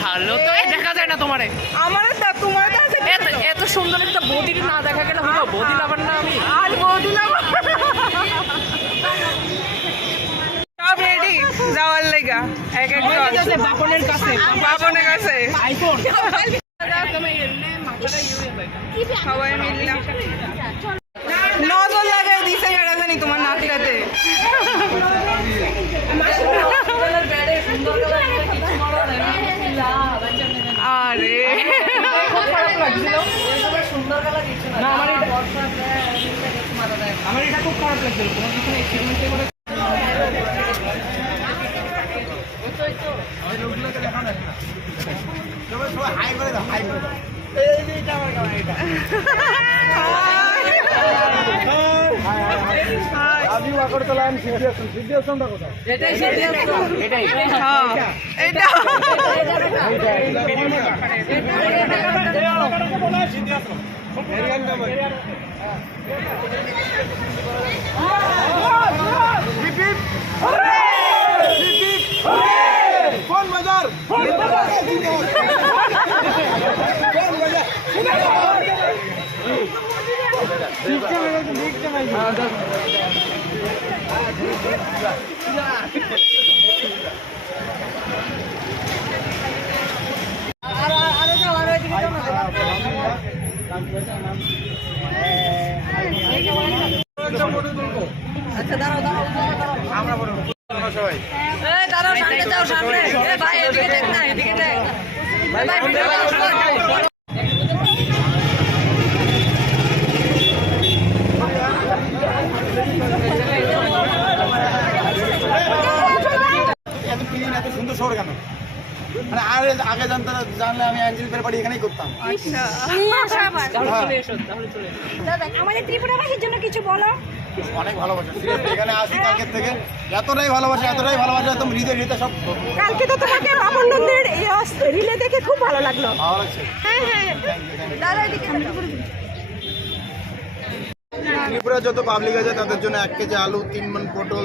ভালো তো দেখা যায় না তোমারে। আমার তো তোমার কাছে এত এত সুন্দর একটা বডি না দেখা গেলে হলো বডি লাভার না আমি? আর সব রেডি যাওয়ার লেগা। এক এক জন বাপনের কাছে। বাবনের কাছে। আইফোন। সবাই মিললাম আমার এটা আমার এটা খুব খারাপ লাগছিল তোমার পিছনে এক্সপেরিমেন্ট করে এটাই এটাই হ্যাঁ এটা। কোন বাজার কোন বাজার সবাই। দাঁড়াও সামনে যাও সামনে। ভাই এদিকে দেখ না এদিকে দেখ। ভাই ভিডিও এত ক্লিন এত সুন্দর শহর কেন মানে আর আগে জানতে জানলে আমি অ্যাঞ্জেলিদের বাড়ি এখানেই করতাম। আচ্ছা। তাহলে চলে এসো তাহলে চলে আমাদের ত্রিপুরাবাসীর জন্য কিছু বলো। অনেক ভালোবাসা এখানে আসি কালকের থেকে। এতটাই ভালোবাসা এতটাই ভালোবাসা একদম হৃদয় হৃদয় সব কালকে তো তোমাকে বাবনন্দের রিলে দেখে খুব ভালো লাগল। ভালো লাগছে। হ্যাঁ হ্যাঁ। দাদা এদিকে ত্রিপুরা যত পাবলিক আছে তাদের জন্য এক কেজি আলু তিন মন পটল।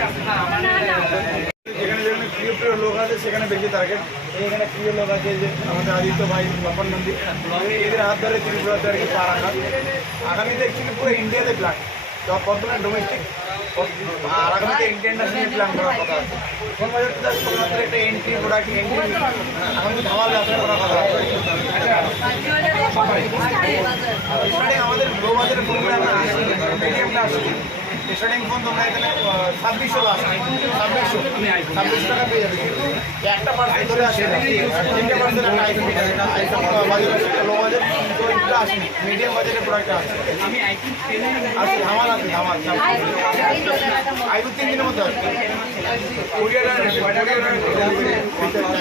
আছে যেখানে যেখানে প্রিয় প্রিয় লোক আছে সেখানে বেশি টার্গেট এখানে প্রিয় লোক আছে যে আমাদের আদিত্য ভাই বাপন নন্দী। এদের হাত ধরে ত্রিপুরাতে আর কি পা রাখা। আগামীতে অ্যাকচুয়ালি পুরো ইন্ডিয়াতে প্ল্যান সব কতটা ডোমেস্টিক আর আগামীতে ইন্টারন্যাশনাল প্ল্যান করার কথা আছে। ফোন বাজার তো শুধুমাত্র একটা এন্ট্রি প্রোডাক্ট এন্ট্রি এখন তো ধামাল ব্যবসা করার কথা আছে। আমাদের লো বাজারের আমরা মিডিয়ামটা আসছি স্টার্টিং ফোন তোমরা এখানে ছাব্বিশশো আসে ছাব্বিশশো। ছাব্বিশ টাকা পেয়ে যাবে একটা পার্সেন্ট ধরে আসে তিনটে পার্সেন্ট একটা আইফোন আইফোন বাজার আছে লো বাজার তো এগুলো আসেনি মিডিয়াম বাজারের প্রোডাক্ট আছে। আছে ধামাল আছে ধামাল আইফোন তিন দিনের মধ্যে আসবে কোরিয়ার